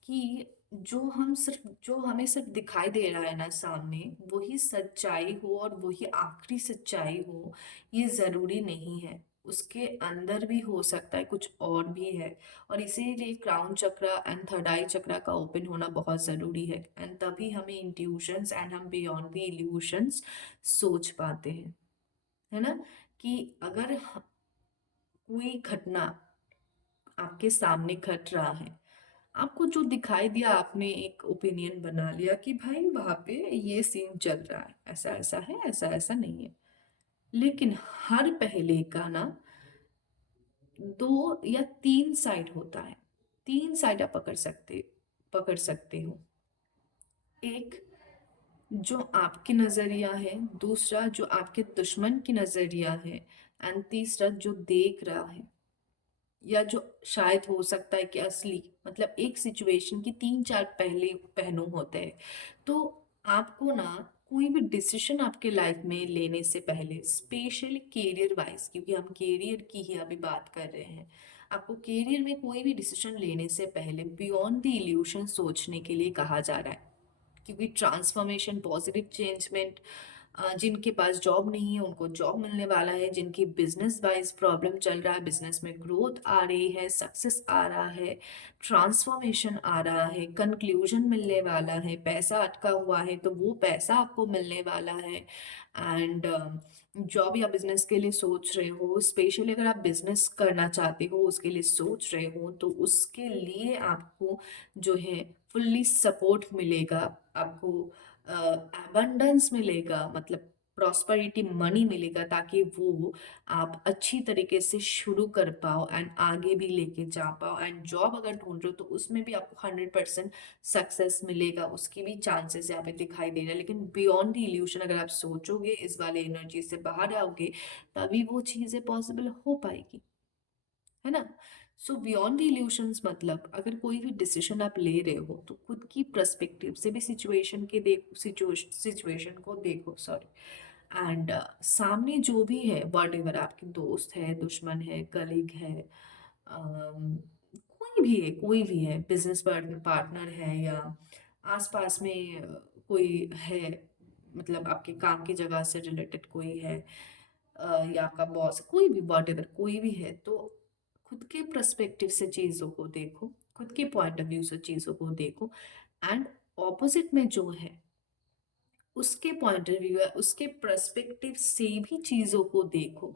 कि जो हमें सिर्फ दिखाई दे रहा है ना सामने, वही सच्चाई हो और वही आखिरी सच्चाई हो, ये जरूरी नहीं है। उसके अंदर भी हो सकता है कुछ और भी है। और इसीलिए crown chakra and third eye चक्रा का ओपन होना बहुत ज़रूरी है, एंड तभी हमें इंट्यूशंस एंड हम बियॉन्ड द इल्यूशंस सोच पाते हैं। है ना, कि अगर कोई घटना आपके सामने घट रहा है, आपको जो दिखाई दिया, आपने एक ओपिनियन बना लिया कि भाई वहां पे ये सीन चल रहा है, ऐसा ऐसा है, ऐसा ऐसा नहीं है। लेकिन हर पहले का ना दो या तीन साइड होता है। तीन साइड आप पकड़ सकते हो। एक जो आपकी नजरिया है, दूसरा जो आपके दुश्मन की नजरिया है, एंड तीसरा जो देख रहा है, या जो शायद हो सकता है कि असली, मतलब एक सिचुएशन की तीन चार पहले पहलू होते हैं। तो आपको ना कोई भी डिसीजन आपके लाइफ में लेने से पहले, स्पेशली कैरियर वाइज, क्योंकि हम कैरियर की ही अभी बात कर रहे हैं, आपको कैरियर में कोई भी डिसीजन लेने से पहले बियॉन्ड द इल्यूशन सोचने के लिए कहा जा रहा है। क्योंकि ट्रांसफॉर्मेशन, पॉजिटिव चेंजमेंट, जिनके पास जॉब नहीं है उनको जॉब मिलने वाला है, जिनकी बिजनेस वाइज प्रॉब्लम चल रहा है, बिजनेस में ग्रोथ आ रही है, सक्सेस आ रहा है, ट्रांसफॉर्मेशन आ रहा है, कंक्लूजन मिलने वाला है, पैसा अटका हुआ है तो वो पैसा आपको मिलने वाला है। एंड जॉब या बिजनेस के लिए सोच रहे हो, स्पेशली अगर आप बिजनेस करना चाहते हो उसके लिए सोच रहे हो, तो उसके लिए आपको जो है फुल्ली सपोर्ट मिलेगा। आपको एबंडेंस मिलेगा, मतलब प्रॉस्पेरिटी, मनी मिलेगा, ताकि वो आप अच्छी तरीके से शुरू कर पाओ एंड आगे भी लेके जा पाओ। एंड जॉब अगर ढूंढ रहे हो तो उसमें भी आपको 100% सक्सेस मिलेगा, उसकी भी चांसेस यहाँ पे दिखाई दे रहा है। लेकिन बियॉन्ड द इल्यूशन अगर आप सोचोगे, इस वाले एनर्जी से बाहर आओगे, तभी वो चीज़ें पॉसिबल हो पाएगी। है ना। सो बियॉन्ड द इल्यूशंस मतलब अगर कोई भी डिसीजन आप ले रहे हो तो खुद की पर्सपेक्टिव से भी सिचुएशन को देखो, सॉरी। एंड सामने जो भी है, वट एवर, आपके दोस्त है, दुश्मन है, कलीग है, कोई भी है, बिजनेस पार्टनर है, या आसपास में कोई है, मतलब आपके काम की जगह से रिलेटेड कोई है, या आपका बॉस, कोई भी, वॉट एवर, कोई भी है, तो खुद के पर्सपेक्टिव से चीज़ों को देखो, खुद के पॉइंट ऑफ व्यू से चीज़ों को देखो। एंड ऑपोजिट में जो है उसके पॉइंट ऑफ व्यू है, उसके पर्सपेक्टिव से भी चीज़ों को देखो।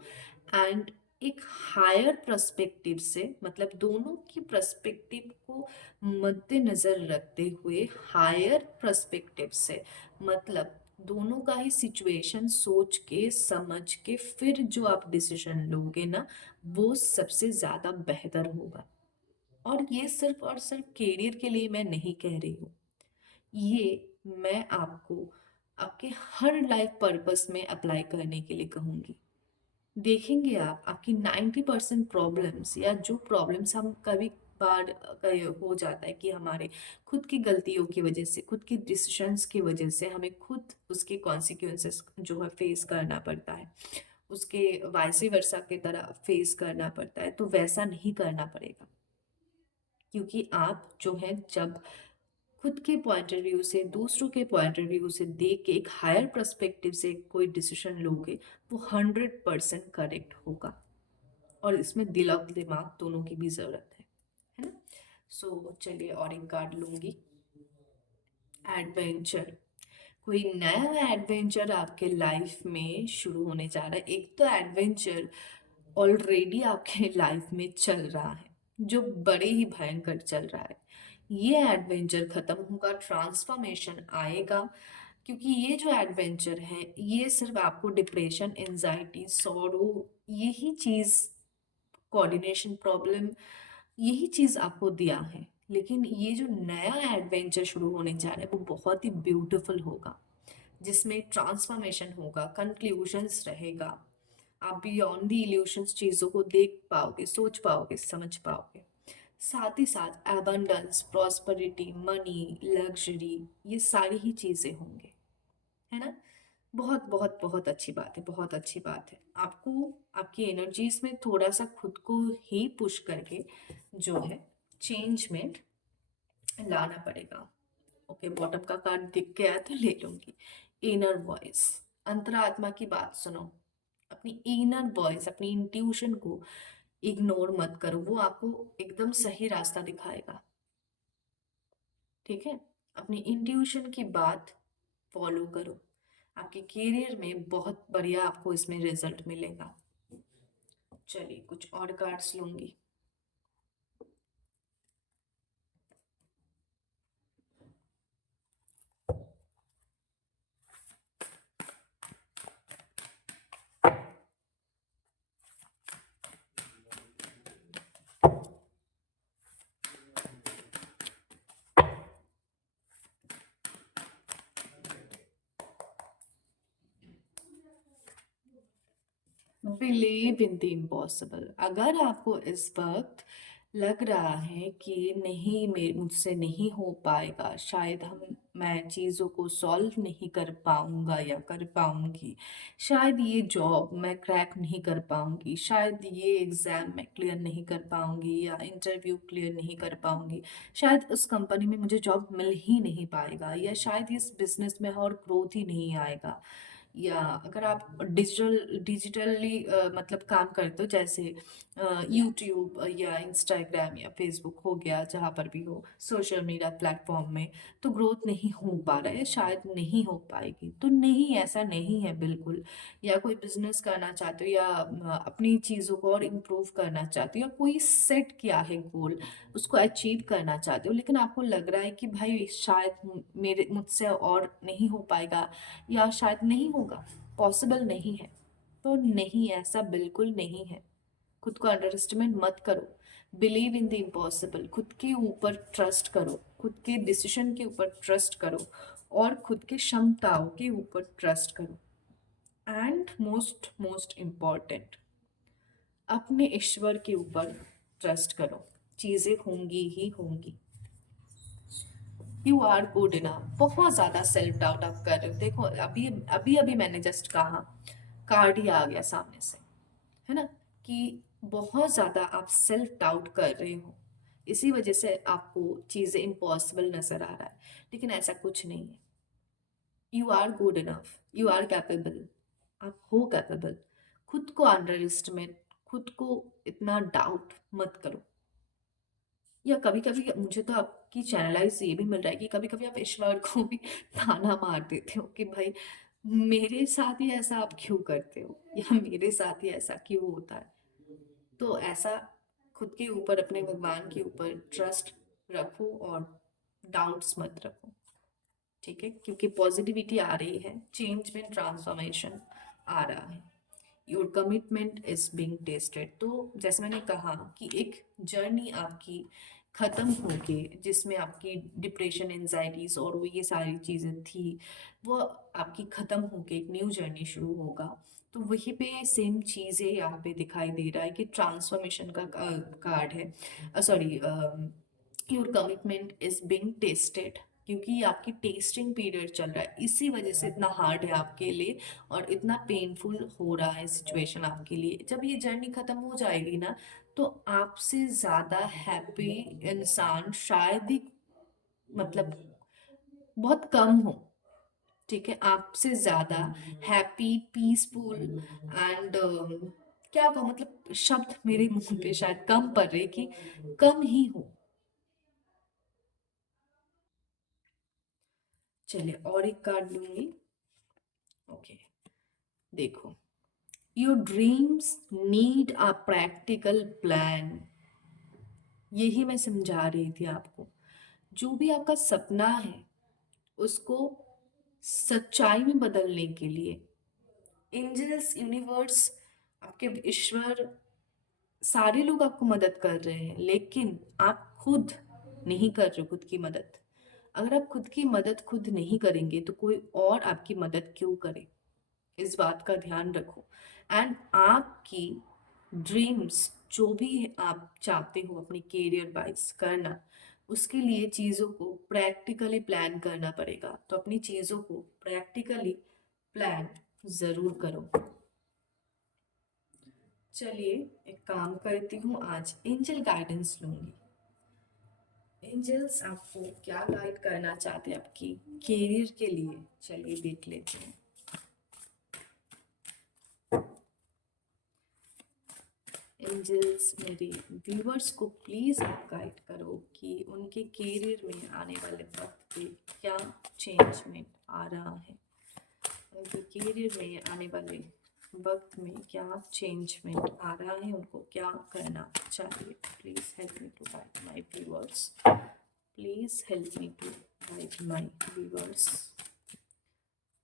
एंड एक हायर पर्सपेक्टिव से, मतलब दोनों की पर्सपेक्टिव को मद्देनजर रखते हुए, हायर पर्सपेक्टिव से मतलब दोनों का ही सिचुएशन सोच के समझ के फिर जो आप डिसीजन लोगे ना, वो सबसे ज़्यादा बेहतर होगा। और ये सिर्फ और सिर्फ कैरियर के लिए मैं नहीं कह रही हूँ, ये मैं आपको आपके हर लाइफ पर्पस में अप्लाई करने के लिए कहूँगी। देखेंगे आप आपकी 90% प्रॉब्लम्स, या जो प्रॉब्लम्स हम कभी बार हो जाता है कि हमारे खुद की गलतियों की वजह से, खुद की डिसीजंस की वजह से हमें खुद उसके कॉन्सिक्वेंसेस जो है फेस करना पड़ता है, उसके वाइस वर्सा की तरह फेस करना पड़ता है, तो वैसा नहीं करना पड़ेगा। क्योंकि आप जो है जब खुद के पॉइंट ऑफ व्यू से, दूसरों के पॉइंट ऑफ व्यू से देख के एक हायर पर्सपेक्टिव से कोई डिसीजन लोगे, वो 100% करेक्ट होगा। और इसमें दिल और दिमाग दोनों की भी जरूरत है ना। सो चलिए और एक कार्ड लूंगी। एडवेंचर। कोई नया एडवेंचर आपके लाइफ में शुरू होने जा रहा है। एक तो एडवेंचर ऑलरेडी आपके लाइफ में चल रहा है, जो बड़े ही भयंकर चल रहा है। ये एडवेंचर खत्म होगा, ट्रांसफॉर्मेशन आएगा। क्योंकि ये जो एडवेंचर है, ये सिर्फ आपको डिप्रेशन, एंजाइटी, सॉरो, यही चीज, कोऑर्डिनेशन प्रॉब्लम, यही चीज आपको दिया है। लेकिन ये जो नया एडवेंचर शुरू होने जा रहा है वो बहुत ही ब्यूटीफुल होगा, जिसमें ट्रांसफॉर्मेशन होगा, कंक्लूजन्स रहेगा। आप बियॉन्ड दी इल्यूशंस चीज़ों को देख पाओगे, सोच पाओगे, समझ पाओगे। साथ ही साथ एबंडेंस, प्रॉस्पेरिटी, मनी, लग्जरी, ये सारी ही चीज़ें होंगे, है ना। बहुत बहुत बहुत अच्छी बात है, बहुत अच्छी बात है। आपको आपकी एनर्जीज में थोड़ा सा खुद को ही पुश करके जो है चेंज में लाना पड़ेगा। ओके, बॉटम का कार्ड दिख गया तो ले लूंगी। इनर वॉइस, अंतरात्मा की बात सुनो। अपनी इनर वॉइस, अपनी इंट्यूशन को इग्नोर मत करो, वो आपको एकदम सही रास्ता दिखाएगा। ठीक है, अपनी इंट्यूशन की बात फॉलो करो। आपके करियर में बहुत बढ़िया आपको इसमें रिजल्ट मिलेगा। चलिए कुछ और कार्ड्स लूंगी। Believe in the impossible. अगर आपको इस वक्त लग रहा है कि नहीं, मेरे मुझसे नहीं हो पाएगा, शायद मैं चीज़ों को सॉल्व नहीं कर पाऊंगा या कर पाऊंगी, शायद ये जॉब मैं क्रैक नहीं कर पाऊंगी, शायद ये एग्ज़ाम मैं क्लियर नहीं कर पाऊंगी या इंटरव्यू क्लियर नहीं कर पाऊंगी, शायद उस कंपनी में मुझे जॉब मिल ही नहीं पाएगा, या शायद इस बिजनेस में और ग्रोथ ही नहीं आएगा, या अगर आप डिजिटली मतलब काम करते हो, जैसे यूट्यूब या इंस्टाग्राम या फेसबुक हो गया, जहाँ पर भी हो सोशल मीडिया प्लेटफॉर्म में, तो ग्रोथ नहीं हो पा रहा है, शायद नहीं हो पाएगी, तो नहीं, ऐसा नहीं है बिल्कुल। या कोई बिजनेस करना चाहते हो, या अपनी चीज़ों को और इम्प्रूव करना चाहते हो, या कोई सेट किया है गोल, उसको अचीव करना चाहते हो, लेकिन आपको लग रहा है कि भाई शायद मेरे मुझसे और नहीं हो पाएगा, या शायद नहीं होगा, पॉसिबल नहीं है, तो नहीं, ऐसा बिल्कुल नहीं है। खुद को अंडर एस्टिमेट मत करो। Believe in the impossible. खुद के ऊपर ट्रस्ट करो, खुद के डिसीजन के ऊपर ट्रस्ट करो, और खुद के क्षमताओं के ऊपर ट्रस्ट करो। एंड मोस्ट मोस्ट इम्पॉर्टेंट, अपने ईश्वर के ऊपर ट्रस्ट करो। चीजें होंगी ही होंगी। You are good enough. बहुत ज्यादा सेल्फ डाउट आप कर रहे हो। देखो, अभी अभी अभी मैंने जस्ट कहा, कार्ड ही आ गया सामने से, है ना, कि बहुत ज्यादा आप सेल्फ डाउट कर रहे हो, इसी वजह से आपको चीजें इम्पॉसिबल नजर आ रहा है, लेकिन ऐसा कुछ नहीं है। You are good enough, you are capable, आप हो कैपेबल। खुद को अंडर एस्टिमेट, खुद को इतना डाउट मत करो। या कभी कभी मुझे तो आपकी चैनलाइज से ये भी मिल रहा है कि कभी कभी आप ईश्वर को भी ताना मार देते हो कि भाई मेरे साथ ही ऐसा आप क्यों करते हो, या मेरे साथ ही ऐसा क्यों होता है। तो ऐसा खुद के ऊपर, अपने भगवान के ऊपर ट्रस्ट रखो, और डाउट्स मत रखो। ठीक है, क्योंकि पॉजिटिविटी आ रही है, चेंज में ट्रांसफॉर्मेशन आ रहा है। Your commitment is being tested. तो जैसे मैंने कहा कि एक जर्नी आपकी खत्म होके, जिसमें आपकी डिप्रेशन, एंजाइटीज और वो ये सारी चीजें थी, वो आपकी खत्म होके एक न्यू जर्नी शुरू होगा। तो वहीं पे सेम चीजें यहाँ पे दिखाई दे रहा है कि ट्रांसफॉर्मेशन का कार्ड है। Sorry, your commitment is being tested, क्योंकि ये आपकी टेस्टिंग पीरियड चल रहा है, इसी वजह से इतना हार्ड है आपके लिए और इतना पेनफुल हो रहा है सिचुएशन आपके लिए। जब ये जर्नी खत्म हो जाएगी ना, तो आपसे ज्यादा हैप्पी इंसान शायद ही, मतलब बहुत कम हो। ठीक है, आपसे ज्यादा हैप्पी, पीसफुल एंड क्या कहूँ, मतलब शब्द मेरे मुंह पे शायद कम पड़ रहे कि कम ही हो। चलिए और एक कार्ड लूंगी। ओके, देखो, your dreams need a practical plan. यही मैं समझा रही थी आपको। जो भी आपका सपना है, उसको सच्चाई में बदलने के लिए एंजल्स, यूनिवर्स, आपके ईश्वर, सारे लोग आपको मदद कर रहे हैं, लेकिन आप खुद नहीं कर रहे हो खुद की मदद। अगर आप खुद की मदद खुद नहीं करेंगे तो कोई और आपकी मदद क्यों करे? इस बात का ध्यान रखो। एंड आपकी ड्रीम्स, जो भी आप चाहते हो अपने कैरियर वाइज करना, उसके लिए चीज़ों को प्रैक्टिकली प्लान करना पड़ेगा। तो अपनी चीज़ों को प्रैक्टिकली प्लान ज़रूर करो। चलिए एक काम करती हूँ, आज एंजल गाइडेंस लूंगी। एंजल्स आपको क्या गाइड करना चाहते हैं आपकी कैरियर के लिए, चलिए देख लेते हैं। एंजल्स, मेरे व्यूवर्स को प्लीज आप गाइड करो कि उनके कैरियर में आने वाले वक्त पे क्या चेंजमेंट आ रहा है। उनके कैरियर में आने वाले वक्त में क्या चेंजमेंट आ रहा है, उनको क्या करना चाहिए। Please help me to guide my viewers. Please help me to guide my viewers.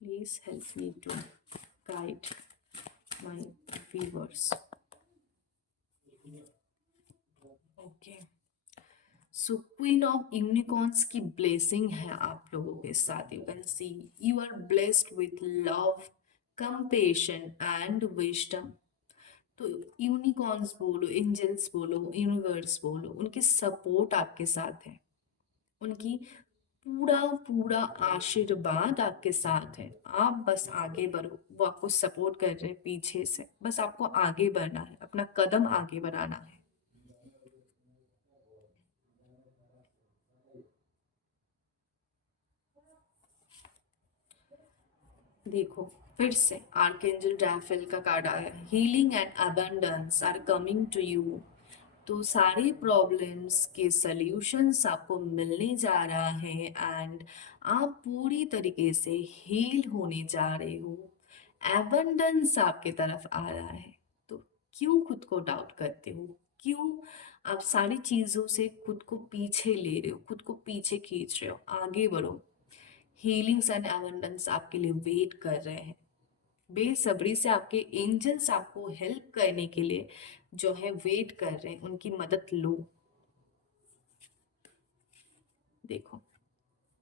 Please help me to guide my viewers. Okay, so queen of unicorns की ब्लेसिंग है आप लोगों के साथ। You can see you are blessed with love, compassion and wisdom. तो unicorns बोलो, angels बोलो, universe बोलो, उनकी सपोर्ट आपके साथ है। उनकी पूरा पूरा आशीर्वाद आपके साथ है। आप बस आगे बढ़ो, वो आपको सपोर्ट कर रहे हैं पीछे से, बस आपको आगे बढ़ना है, अपना कदम आगे बढ़ाना है। देखो, फिर से आर्कएंजल राफेल का कार्ड आया, healing and abundance are coming to you. तो सारे प्रॉब्लम्स के सल्यूशंस आपको मिलने जा रहा है एंड आप पूरी तरीके से हील होने जा रहे हो। एबंडेंस आपके तरफ आ रहा है। तो क्यों खुद को डाउट करते हो? क्यों आप सारी चीजों से खुद को पीछे ले रहे हो, खुद को पीछे खींच रहे हो? आगे बढ़ो। हीलिंग्स एंड एबंडेंस आपके लिए वेट कर रहे हैं। बेसब्री से आपके एंजल्स आपको हेल्प करने के लिए जो है वेट कर रहे हैं, उनकी मदद लो। देखो,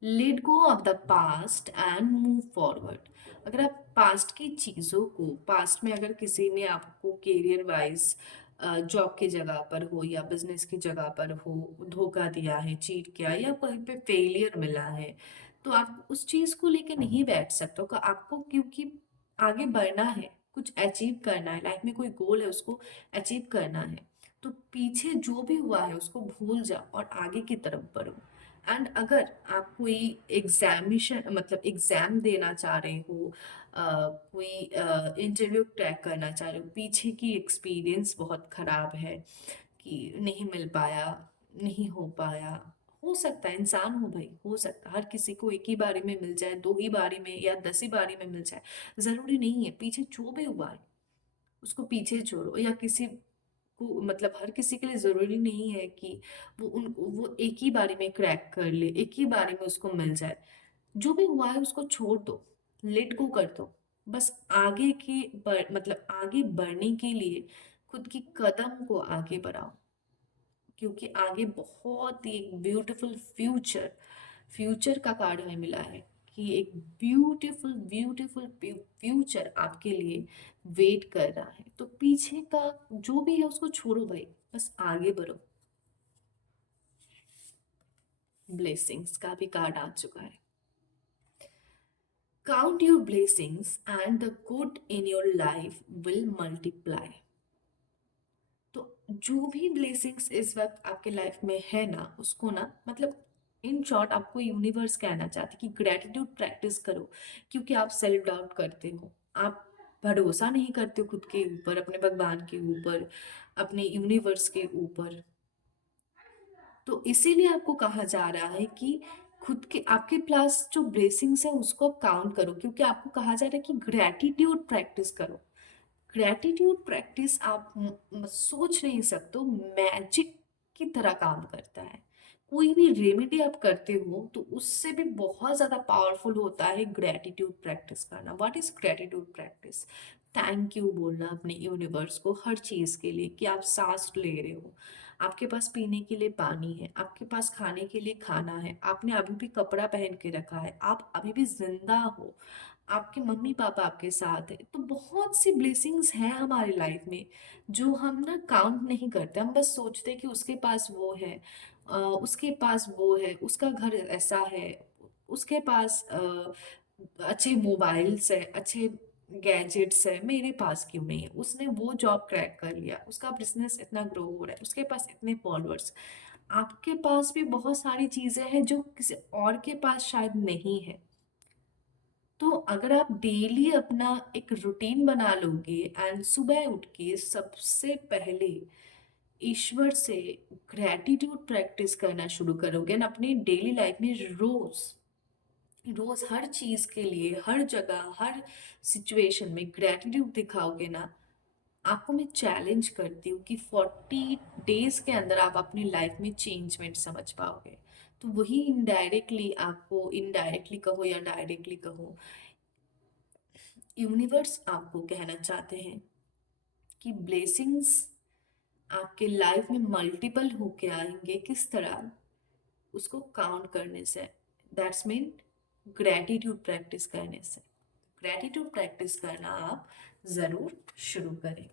let go of the past and move forward. अगर आप पास्ट की चीज़ों को, पास्ट में अगर किसी ने आपको कैरियर वाइज जॉब की जगह पर हो या बिजनेस की जगह पर हो धोखा दिया है, चीट किया या कहीं पे फेलियर मिला है, तो आप उस चीज़ को लेके नहीं बैठ सकते हो। आपको क्योंकि आगे बढ़ना है, कुछ अचीव करना है, लाइफ में कोई गोल है उसको अचीव करना है। तो पीछे जो भी हुआ है उसको भूल जाओ और आगे की तरफ बढ़ो। एंड अगर आप कोई एग्जामिशन, मतलब एग्जाम देना चाह रहे हो, कोई इंटरव्यू क्रैक करना चाह रहे हो, पीछे की एक्सपीरियंस बहुत खराब है कि नहीं मिल पाया, नहीं हो पाया, हो सकता है, इंसान हो भाई, हो सकता है हर किसी को एक ही बारी में मिल जाए, दो ही बारी में या 10 ही बारी में मिल जाए, जरूरी नहीं है। पीछे जो भी हुआ है उसको पीछे छोड़ो, या किसी को, मतलब हर किसी के लिए जरूरी नहीं है कि वो एक ही बारी में क्रैक कर ले, एक ही बारी में उसको मिल जाए। जो भी हुआ है उसको छोड़ दो, लेट गो कर दो। बस आगे के मतलब आगे बढ़ने के लिए खुद की कदम को आगे बढ़ाओ। क्योंकि आगे बहुत ही ब्यूटीफुल फ्यूचर फ्यूचर का कार्ड हमें मिला है कि एक ब्यूटीफुल ब्यूटीफुल फ्यूचर आपके लिए वेट कर रहा है। तो पीछे का जो भी है उसको छोड़ो भाई, बस आगे बढ़ो। ब्लेसिंग्स का भी कार्ड आ चुका है। Count your blessings and the good in your life will multiply. तो जो भी ब्लेसिंग्स इस वक्त आपके लाइफ में है ना, उसको ना मतलब इन शॉर्ट आपको यूनिवर्स कहना चाहती है कि ग्रेटिट्यूड प्रैक्टिस करो। क्योंकि आप सेल्फ डाउट करते हो, आप भरोसा नहीं करते हो खुद के ऊपर, अपने भगवान के ऊपर, अपने यूनिवर्स के ऊपर। तो इसीलिए आपको कहा जा रहा है कि खुद के आपके पास जो ब्लेसिंग्स है उसको आप काउंट करो, क्योंकि आपको कहा जा रहा है कि ग्रेटिट्यूड प्रैक्टिस करो। ग्रेटिट्यूड प्रैक्टिस आप सोच नहीं सकते, मैजिक की तरह काम करता है। कोई भी रेमेडी आप करते हो तो उससे भी बहुत ज़्यादा पावरफुल होता है ग्रेटिट्यूड प्रैक्टिस करना। What is gratitude practice? Thank you बोलना अपने यूनिवर्स को हर चीज़ के लिए, कि आप सांस ले रहे हो, आपके पास पीने के लिए पानी है, आपके पास खाने के लिए खाना है, आपने अभी भी कपड़ा पहन के रखा है, आप अभी भी जिंदा हो, आपके मम्मी पापा आपके साथ है। तो बहुत सी ब्लेसिंग्स हैं हमारी लाइफ में जो हम ना काउंट नहीं करते। हम बस सोचते हैं कि उसके पास वो है, उसके पास वो है, उसका घर ऐसा है, उसके पास अच्छे मोबाइल्स है, अच्छे गैजेट्स है, मेरे पास क्यों नहीं है? उसने वो जॉब क्रैक कर लिया, उसका बिजनेस इतना ग्रो हो रहा है, उसके पास इतने फॉलोअर्स। आपके पास भी बहुत सारी चीजें हैं जो किसी और के पास शायद नहीं है। तो अगर आप डेली अपना एक रूटीन बना लोगे एंड सुबह उठ के सबसे पहले ईश्वर से ग्रैटिट्यूड प्रैक्टिस करना शुरू करोगे ना अपनी डेली लाइफ में, रोज रोज हर चीज के लिए, हर जगह, हर सिचुएशन में ग्रैटिट्यूड दिखाओगे ना, आपको मैं चैलेंज करती हूँ कि 40 डेज के अंदर आप अपनी लाइफ में चेंजमेंट समझ पाओगे। तो वही इनडायरेक्टली, आपको इनडायरेक्टली कहो या डायरेक्टली कहो, यूनिवर्स आपको कहना चाहते हैं कि ब्लेसिंग्स आपके लाइफ में मल्टीपल होके आएंगे। किस तरह? उसको काउंट करने से, दैट्स मीन ग्रैटिट्यूड प्रैक्टिस करने से। ग्रैटिट्यूड प्रैक्टिस करना आप ज़रूर शुरू करें।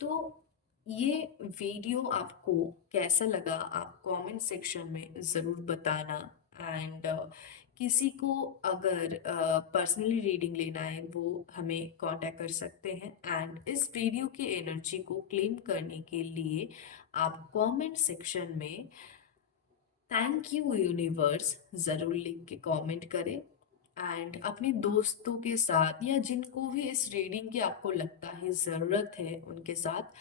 तो ये वीडियो आपको कैसा लगा आप कमेंट सेक्शन में ज़रूर बताना। एंड किसी को अगर पर्सनली रीडिंग लेना है वो हमें कांटेक्ट कर सकते हैं। एंड इस वीडियो की एनर्जी को क्लेम करने के लिए आप कमेंट सेक्शन में थैंक यू यूनिवर्स ज़रूर लिख के कमेंट करें। एंड अपने दोस्तों के साथ या जिनको भी इस रीडिंग की आपको लगता है ज़रूरत है उनके साथ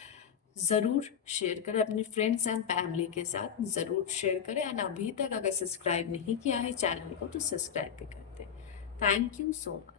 ज़रूर शेयर करें, अपने फ्रेंड्स एंड फैमिली के साथ ज़रूर शेयर करें। एंड अभी तक अगर सब्सक्राइब नहीं किया है चैनल को तो सब्सक्राइब भी कर दें। Thank you so much.